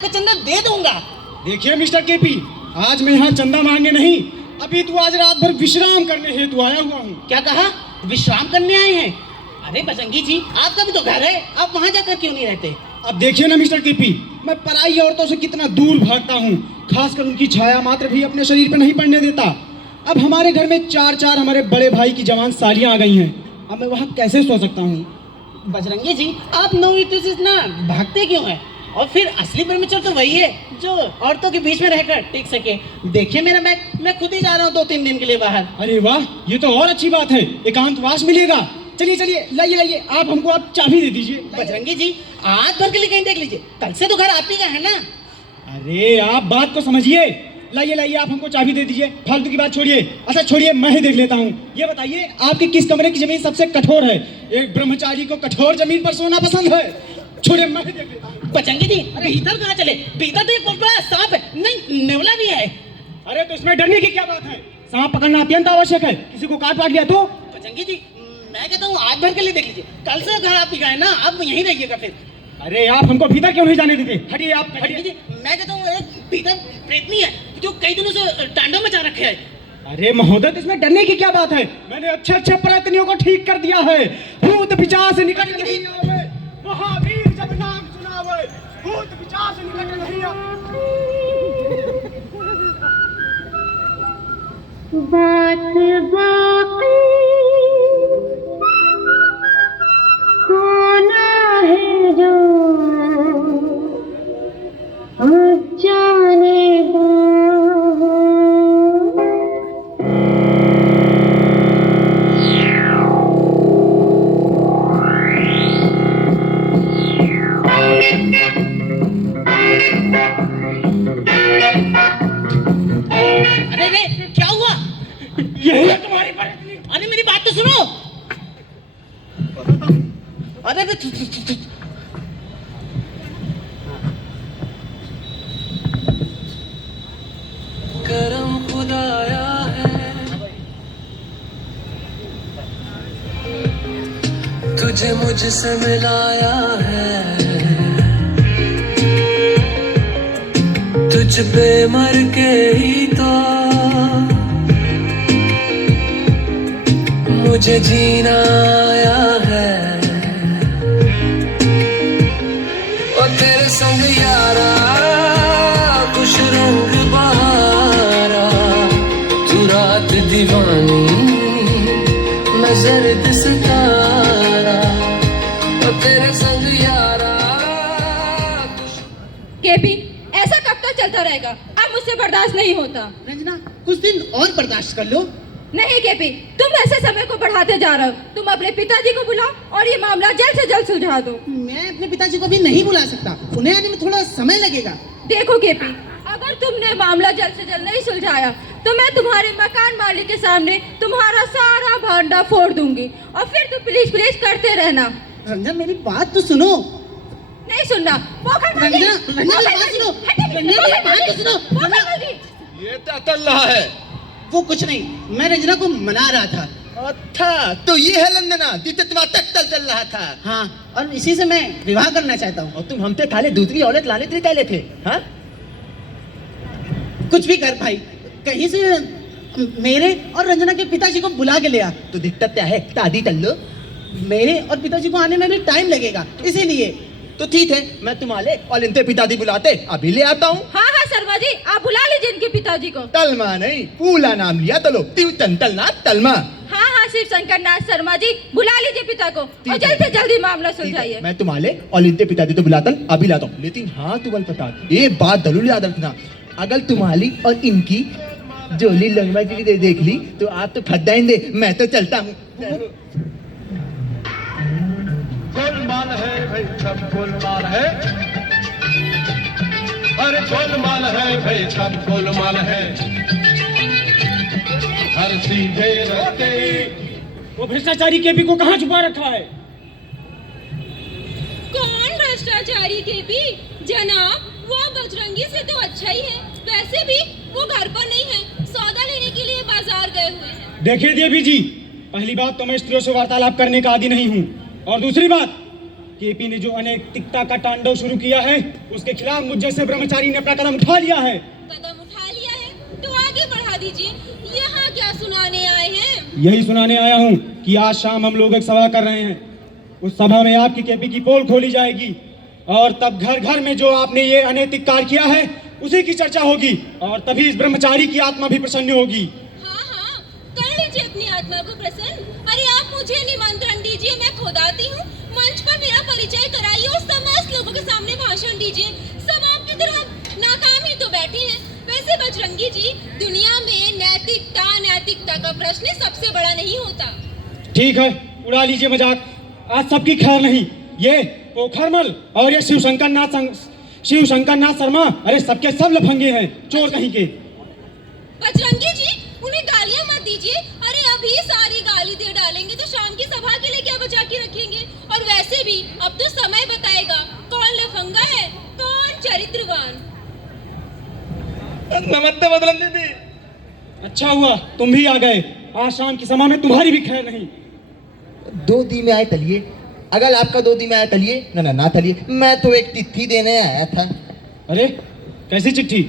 चंदा दे दूंगा। देखिए मिस्टर केपी, आज मैं यहाँ चंदा मांगने नहीं, अभी तो आज रात भर विश्राम करने हेतु आया हुआ हूँ। क्या कहा? विश्राम करने आए हैं? अरे बजरंगी जी, आपका भी तो घर है, आप वहाँ जाकर क्यों नहीं रहते? अब देखिए ना मिस्टर केपी, मैं पराई औरतों से कितना दूर भागता हूँ, खासकर उनकी छाया मात्र भी अपने शरीर पर नहीं पड़ने देता। अब हमारे घर में चार हमारे बड़े भाई की जवान सालियाँ आ गई हैं, अब मैं वहाँ कैसे सो सकता हूँ? बजरंगी जी, आप नौरीतों से इतना भागते क्यों हैं? और फिर असली ब्रह्मचर्य तो वही है जो औरतों के बीच में रहकर टिक सके। देखिए मेरा बैग, मैं खुद ही जा रहा हूँ 2-3 दिन के लिए बाहर। अरे वाह, ये तो और अच्छी बात है, एकांतवास मिलेगा। चलिए चलिए, लाइए आप हमको आप चाबी दे दीजिए। बजरंगी जी, आज भर के लिए कहीं देख लीजिए, कल से तो घर आप ही का है ना। अरे आप बात को समझिए, लाइए आप हमको चाबी दे दीजिए, फालतू की बात छोड़िए। अच्छा छोड़िए, मैं ही देख लेता हूँ। ये बताइए, आपके किस कमरे की जमीन सबसे कठोर है? एक ब्रह्मचारी को कठोर जमीन पर सोना पसंद है। छोड़िए, मैं ही देख लेता हूँ। बजरंगी जी, भीतर कहाँ चले? भीतर तो एक बहुत बड़ा सांप है, नहीं नेवला भी है। अरे तो इसमें डरने की क्या बात है? सांप पकड़ना अत्यंत आवश्यक है, किसी को काट पाट लिया तो? बजरंगी जी, मैं कहता हूँ आज भर के लिए देख लीजिए, कल से घर आप ही का है ना, आप यहीं रहिएगा फिर। अरे आप हमको भीतर क्यों नहीं जाने देते? हटिए आप, बजरंगी जी, मैं कहता हूँ एक भीतर प्रेतनी है जो कई दिनों से टांडव मचा रखे है। अरे महोदय, तो इसमें डरने की क्या बात है? मैंने अच्छे प्रयत्नियों को ठीक कर दिया है। भूत पिशाच निकट नहीं आवे, महावीर जब नाम सुनावे, भूत पिशाच निकट नहीं आवे। बात बाकी होना है जो अब जाने दो। अरे क्या हुआ? यही है तुम्हारी परेशानी। अरे मेरी बात तो सुनो। अरे करम खुदाया है, तुझे मुझसे मिलाया है, तुझ पे मर के ही तो मुझे जीना आया है। और तेरे संग यारा कुछ रंग बहारा, तू रात दीवानी मैं जर्द सितारा, और तेरे संग यारा केपी, ऐसा कब तक चलता रहेगा? अब मुझसे बर्दाश्त नहीं होता। रंजना, कुछ दिन और बर्दाश्त कर लो। नहीं केपी, तुम ऐसे समय को बढ़ाते जा रहे हो। तुम अपने पिताजी को बुलाओ और ये मामला जल्द से जल्द सुलझा दो। मैं अपने पिताजी को भी नहीं बुला सकता, उन्हें आने में थोड़ा समय लगेगा। देखो केपी, अगर तुमने मामला जल्द से जल्द नहीं सुलझाया तो मैं तुम्हारे मकान मालिक के सामने तुम्हारा सारा भांडा फोड़ दूंगी और फिर तुम पुलिस करते रहना। रंजना, मेरी बात तो सुनो। नहीं सुनना। रंजना, रंजना मेरी बात सुनो। रंजना मेरी बात तो सुनो। रंजना, ये क्या चल रहा है? वो कुछ नहीं, मैं रंजना को मना रहा था। अच्छा, तो ये है लंदना जिससे तुम्हारा चल रहा था। हाँ, और इसी से मैं विवाह करना चाहता हूँ। और तुम हमसे थाले दूसरी औरत लाने के लिए चले थे? हाँ? कुछ भी कर भाई, कहीं से मेरे और रंजना के पिताजी को बुला के ले आ। तो दिक्कत क्या है? शादी कर लो। मेरे और पिताजी को आने में भी टाइम लगेगा, इसीलिए। तो ठीक है, मैं तुम्हारे और इनके पिताजी बुलाते अभी ले आता हूँ। हाँ शर्मा जी, आप बुला लीजिए इनके पिताजी को। तलमा नहीं, पूला नाम लिया तो लो, तलनाथ तलमा। हाँ शिव शंकर नाथ शर्मा जी, बुला लीजिए पिता को और जल्द से जल्दी मामला सुलझाइए। मैं तुम्हारे और इनके पिताजी तो बुलाता अभी लाता हूँ, लेकिन हाँ तुम्हारे पता ये बात जरूर याद रखना, अगर तुम्हारी और इनकी जोली लंगमा जी देख ली तो आप तो फट जाएंगे। मैं तो चलता हूँ। गोलमाल है भाई, सब गोलमाल है। अरे गोलमाल है भाई, सब गोलमाल है। हर सीधे रास्ते। वो भ्रष्टाचारी केपी को कहाँ छुपा रखा है? कौन भ्रष्टाचारी केपी? जनाब, वो बजरंगी से तो अच्छा ही है। वैसे भी वो घर पर नहीं है, सौदा लेने के लिए बाजार गए हुए हैं। देखिए देवी जी, पहली बात तो मैं स्त्रियों से वार्तालाप करने का आदी नहीं हूँ, और दूसरी बात केपी ने जो अनैतिकता का तांडव शुरू किया है, उसके खिलाफ मुझ जैसे ब्रह्मचारी ने अपना कदम उठा लिया है। कदम उठा लिया है तो आगे बढ़ा दीजिए। यहाँ क्या सुनाने आए हैं? यही सुनाने आया हूँ कि आज शाम हम लोग एक सभा कर रहे हैं। उस सभा में आपकी केपी की पोल खोली जाएगी और तब घर घर में जो आपने ये अनैतिक कार्य किया है उसी की चर्चा होगी और तभी इस ब्रह्मचारी की आत्मा भी प्रसन्न होगी। हाँ हाँ, कर लीजिए अपनी आत्मा को प्रसन्न। अरे आप मुझे निमंत्रण दीजिए, मैं खुद आती हूँ। मंच पर मेरा परिचय कराइए और समस्त लोगों के सामने भाषण दीजिए। सब आपकी तरह नाकाम ही तो बैठे हैं। वैसे बजरंगी जी, दुनिया में नैतिकता का प्रश्न सबसे बड़ा नहीं होता। ठीक है, उड़ा लीजिए मजाक। आज सबकी खैर नहीं। ये पोखरमल और ये शिवशंकर नाथ शर्मा, अरे सबके सब लफंगे हैं, चोर कहीं के। बजरंगी जी, उन्हें गालियां मत दीजिए। अरे अभी सारी गाली दे डालेंगे तो शाम की सभा के लिए क्या बचा के रखेंगे? और वैसे भी अब तो समय बताएगा कौन लफंगा है, कौन चरित्रवान। नमस्ते बदलन दीदी। अच्छा हुआ तुम भी आ गए। आज शाम की सभा में तुम्हारी भी खैर नहीं। 2 दी में आए तलिए, अगर आपका 2 दी में आया तलिए ना तलिए। मैं तो एक चिट्ठी देने आया था। अरे कैसी चिट्ठी?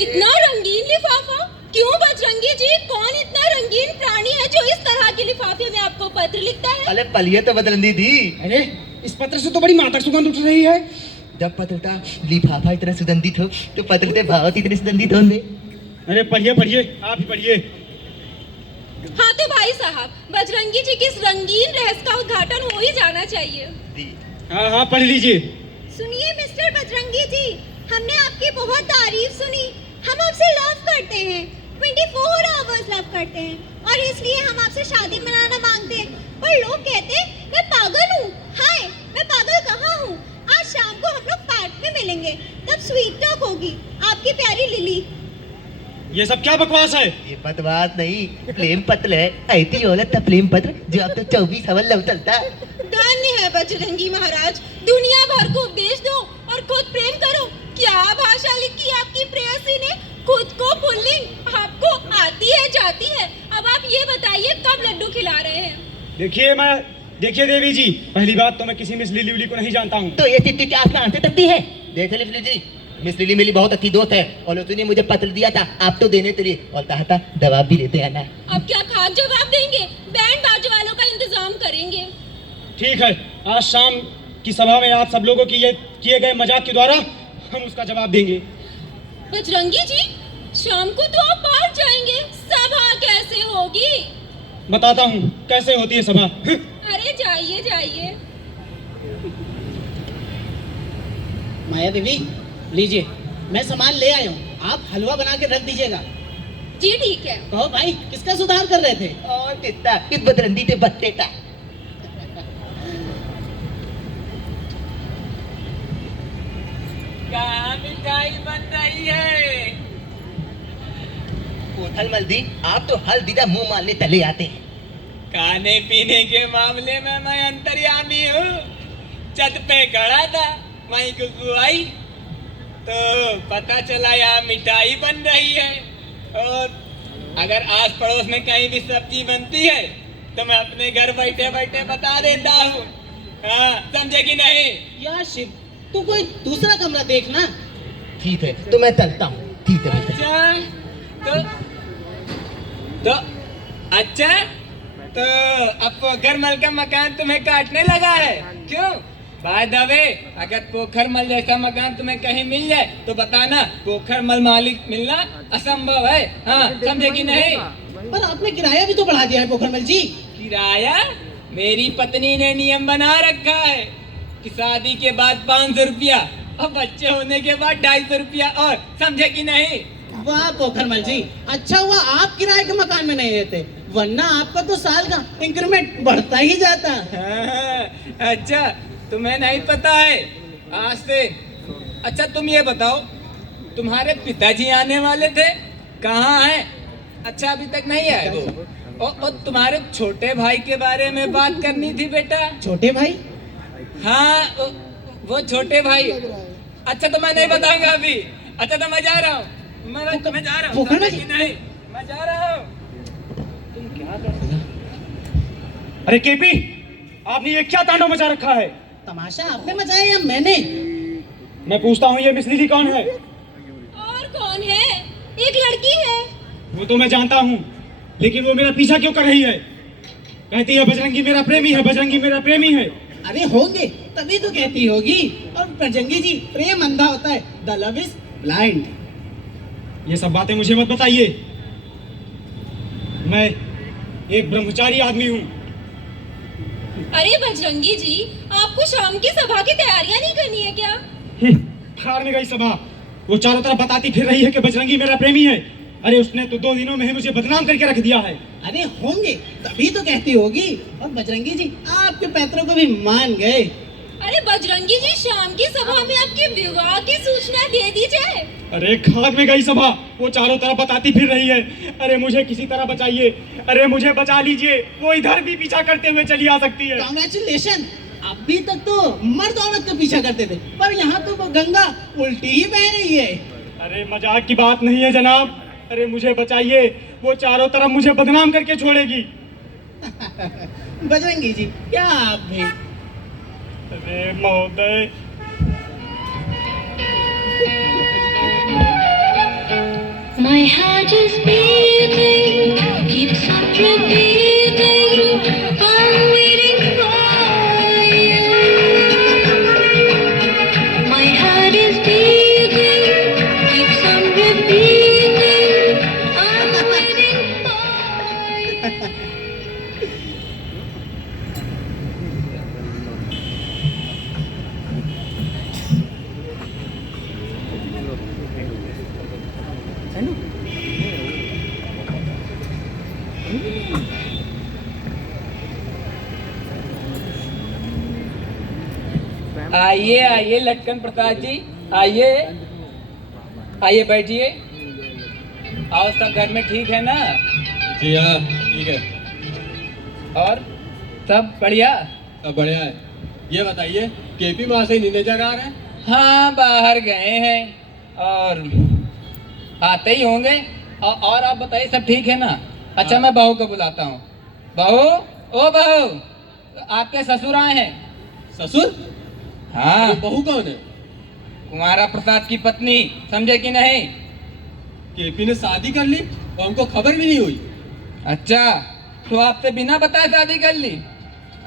इतना रंगीन लिफाफा क्यों बजरंगी जी? कौन इतना रंगीन प्राणी है जो इस तरह के लिफाफे में आपको पत्र लिखता है? अरे पलिए तो बदलन दीदी। अरे इस पत्र से तो बड़ी मादक सुगंध उठ रही है। जब पत्र था लिफाफा इतना सुगंधित हो तो पत्र के भाव इतने सुगंधित होंगे। अरे पढ़िए पढ़िए, आप ही पढ़िए। हाँ तो भाई साहब, बजरंगी जी के इस रंगीन रहस्य का उद्घाटन हो ही जाना चाहिए। हाँ हाँ पढ़ लीजिए। सुनिए मिस्टर बजरंगी जी, हमने आपकी बहुत तारीफ सुनी। हम आपसे लव करते हैं, 24 आवर्स लव करते हैं और इसलिए हम आपसे शादी मनाना मांगते हैं। पर लोग कहते हैं मैं पागल हूँ। हाय, मैं पागल कहाँ हूँ? आज शाम को हम लोग पार्क में मिलेंगे, तब स्वीट टॉक होगी। आपकी प्यारी लिली। ये सब क्या बकवास है? ये बकवास नहीं, प्रेम पत्र है। ऐसी औरत था प्रेम पत्र जो अब तक 24 आवर लव चलता। धन्य है बजरंगी महाराज, दुनिया भर को उपदेश दो और खुद प्रेम करो। क्या भाषा लिखी आपकी प्रेयसी ने? खुद को पुल्लिंग, आपको आती है जाती है। अब आप ये बताइए कब लड्डू खिला रहे हैं? देखिए देवी जी, पहली बात तो मैं किसी मिस लिली उली को नहीं जानता हूँ। तो ये चिट्ठी क्या आपने आंखें तकती है? देख लिली जी, मिस लिली मेरी बहुत अच्छी दोस्त है और उसने मुझे पत्र दिया था आप तो देने के लिए और कहा था जवाब भी देते आना। अब क्या खाक जवाब देंगे? बैंड बाजू वालों का इंतजाम करेंगे। ठीक है, आज शाम की सभा में आप सब लोगों की ये किए गए मजाक के द्वारा हम उसका जवाब देंगे। बजरंगी जी, शाम को तो आप बाहर जाएंगे, सभा कैसे होगी? बताता हूँ कैसे होती है सभा। अरे जाइए जाइए। माया देवी, लीजिए, मैं सामान ले आया हूँ, आप हलवा बना के रख दीजिएगा। जी ठीक है। कहो भाई, किसका सुधार कर रहे थे? और कितना इस बदरंदी थे बत्ते था। कहाँ मिठाई बन रही है? कोथल मल्दी, आप तो हल्दीदा मुंह मारने तले आते हैं। खाने पीने के मामले में मैं अंतर्यामी हूँ। छत पे खड़ा था, वहीं खुशबू आई तो पता चला यहाँ मिठाई बन रही है। और अगर आस पड़ोस में कहीं भी सब्जी बनती है तो मैं अपने घर बैठे बैठे बता देता हूँ। हाँ, समझे कि नहीं? यार शिव, तू कोई दूसरा कमरा देखना। ठीक है, तो मैं चलता हूँ। ठीक है। अच्छा तो अब पोखरमल का मकान तुम्हें काटने लगा है क्यों? बाय द वे, अगर पोखरमल जैसा मकान तुम्हें कहीं मिल जाए तो बताना, पोखरमल मालिक मिलना असंभव है। हाँ, समझे कि नहीं? पर आपने किराया भी तो बढ़ा दिया है पोखरमल जी। किराया? मेरी पत्नी ने नियम बना रखा है कि शादी के बाद 500 रुपया और बच्चे होने के बाद 250 रुपया और, समझे कि नहीं? वाह पोखरमल जी, अच्छा हुआ आप किराए के मकान में नहीं रहते, वरना आपका तो साल का इंक्रीमेंट बढ़ता ही जाता। हाँ, अच्छा तुम्हें नहीं पता है आज से। अच्छा तुम ये बताओ, तुम्हारे पिताजी आने वाले थे, कहाँ हैं? अच्छा अभी तक नहीं आए वो। और तुम्हारे छोटे भाई के बारे में बात करनी थी बेटा। छोटे भाई? हाँ वो छोटे भाई। अच्छा तो मैं नहीं बताऊंगा अभी। अच्छा तो मैं जा रहा हूँ, मैं जा रहा हूँ। नहीं, मैं जा रहा हूँ। अरे केपी, आपने ये क्या तांडव मचा रखा है? तमाशा आपने मचाया या मैंने? मैं पूछता हूँ ये मिस लिली कौन है? और कौन है? एक लड़की है। वो तो मैं जानता हूँ, लेकिन वो मेरा पीछा क्यों कर रही है? कहती है बजरंगी मेरा प्रेमी है, बजरंगी मेरा प्रेमी है। अरे होंगे तभी तो कहती होगी। और बजरंगी जी, प्रेम अंधा होता है, द लव इज ब्लाइंड। ये सब बातें मुझे मत बताइए। मैं एक ब्रह्मचारी आदमी हूँ। अरे बजरंगी जी, आपको शाम की सभा की तैयारियां नहीं करनी है क्या? फाड़ में गई सभा। वो चारों तरफ बताती फिर रही है कि बजरंगी मेरा प्रेमी है। अरे उसने तो 2 दिनों में ही मुझे बदनाम करके रख दिया है। अरे होंगे तभी तो कहती होगी। और बजरंगी जी आपके पैतरों को भी मान गए। अरे बजरंगी जी, शाम की सभा में आपके विवाह की सूचना दे दी जाए। अरे खाक में गई सभा। वो चारों तरफ बताती फिर रही है। अरे मुझे किसी तरह बचाइए, अरे मुझे बचा लीजिए। वो इधर भी पीछा करते हुए चली आ सकती है। कांग्रेचुलेशन। अभी तक तो मर्द औरत का पीछा करते थे, पर यहाँ तो वो गंगा उल्टी ही बह रही है। अरे मजाक की बात नहीं है जनाब। अरे मुझे बचाइए, वो चारों तरफ मुझे बदनाम करके छोड़ेगी। बजरंगी जी क्या आप भी? अरे महोदय, My heart is beating, keeps on repeating. I'm waiting for you. My heart is beating, keeps on repeating. I'm waiting for you. आइए आइए लटकन प्रसाद जी, आइए आइए बैठिए। और सब घर में ठीक है ना? जी हाँ ठीक है, और सब बढ़िया? सब बढ़िया है। ये बताइए केपी माँ से नींदे जगा रहे हैं? हाँ बाहर गए हैं और आते ही होंगे। और आप बताइए सब ठीक है ना? अच्छा मैं बहू को बुलाता हूँ। बहू, ओ बहू, आपके ससुर आए हैं। ससुर? हाँ, ये बहू कौन है? कुमारा प्रसाद की पत्नी, समझे कि नहीं? केपी ने शादी कर ली और हमको खबर भी नहीं हुई। अच्छा, तो आपसे बिना बताए शादी कर ली?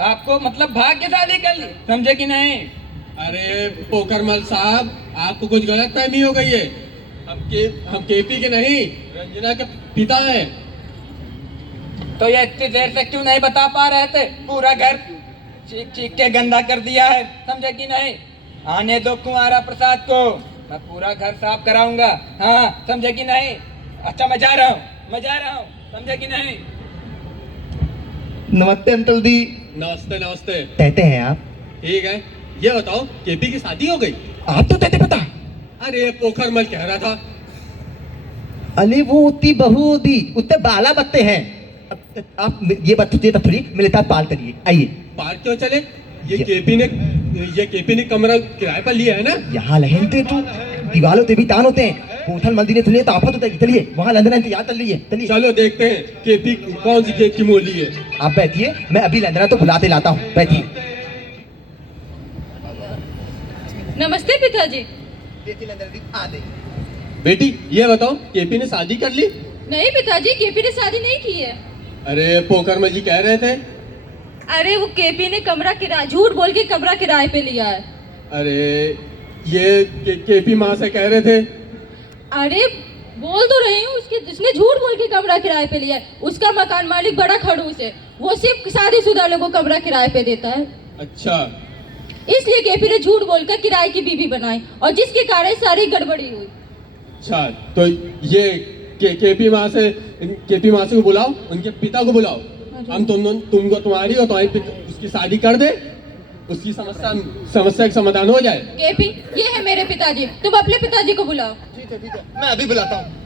आपको मतलब भाग के शादी कर ली, समझे कि नहीं? अरे पोखरमल साहब, आपको कुछ गलत फहमी हो गई है। हम केपी के नहीं, रंजना के पिता हैं। तो ये इतनी देर से क्यों नहीं बता पा रहे थे? पूरा घर चीख चीख के गंदा कर दिया है, समझे कि नहीं? आने दो कुमारा प्रसाद को, मैं पूरा घर साफ कराऊंगा। हाँ, समझे कि नहीं? अच्छा मैं जा रहा हूँ, समझे कि नहीं? नमस्ते अंकल दी। नमस्ते नमस्ते। कहते हैं आप? ठीक है, ये बताओ केपी की शादी हो गई? आप तो कहते पता। अरे पोखरमल कह रहा था। अरे वो उतनी बहू दी, उतने बाला बत्ते हैं। आप ये बत्ते थोड़ी मेरे साथ पाल करिए, आइए। पार क्यों चले? ये केपी ने कमरा किराए पर लिया है ना? यहाँ लहनते तो दीवारों पे भी तान होते हैं। होटल मंदिर सुनिए तो आफत होता है। चलिए वहाँ लंदन इंतजार कर लीजिए, चलिए। चलो देखते हैं केपी कौन सी केक की मोली है। आप बैठिए, मैं अभी लंदन तो बुलाते लाता हूँ, बैठिए। नमस्ते पिताजी। बेटी ये बताओ केपी ने शादी कर ली? नहीं पिताजी, केपी ने शादी नहीं की है। अरे पोखरमल जी कह रहे थे। अरे वो केपी ने कमरा किराए, झूठ बोल के कमरा किराए पे लिया है। अरे ये केपी माँ से कह रहे थे। अरे बोल तो रही हूँ, उसके जिसने झूठ बोल के कमरा किराए पे लिया है, उसका मकान मालिक बड़ा खड़ूस है। वो सिर्फ शादीशुदा लोगों को कमरा किराए पे देता है। अच्छा, इसलिए केपी ने झूठ बोलकर किराए की बीवी बनाई और जिसके कारण सारी गड़बड़ी हुई। अच्छा तो ये केपी माँ से को बुलाओ, उनके पिता को बुलाओ। हम तुमको तुम्हारी और तुम्हारी उसकी शादी कर दे, उसकी समस्या का समाधान हो जाए। केपी, ये है मेरे पिताजी, तुम अपने पिताजी को बुलाओ। ठीक है, मैं अभी बुलाता हूँ।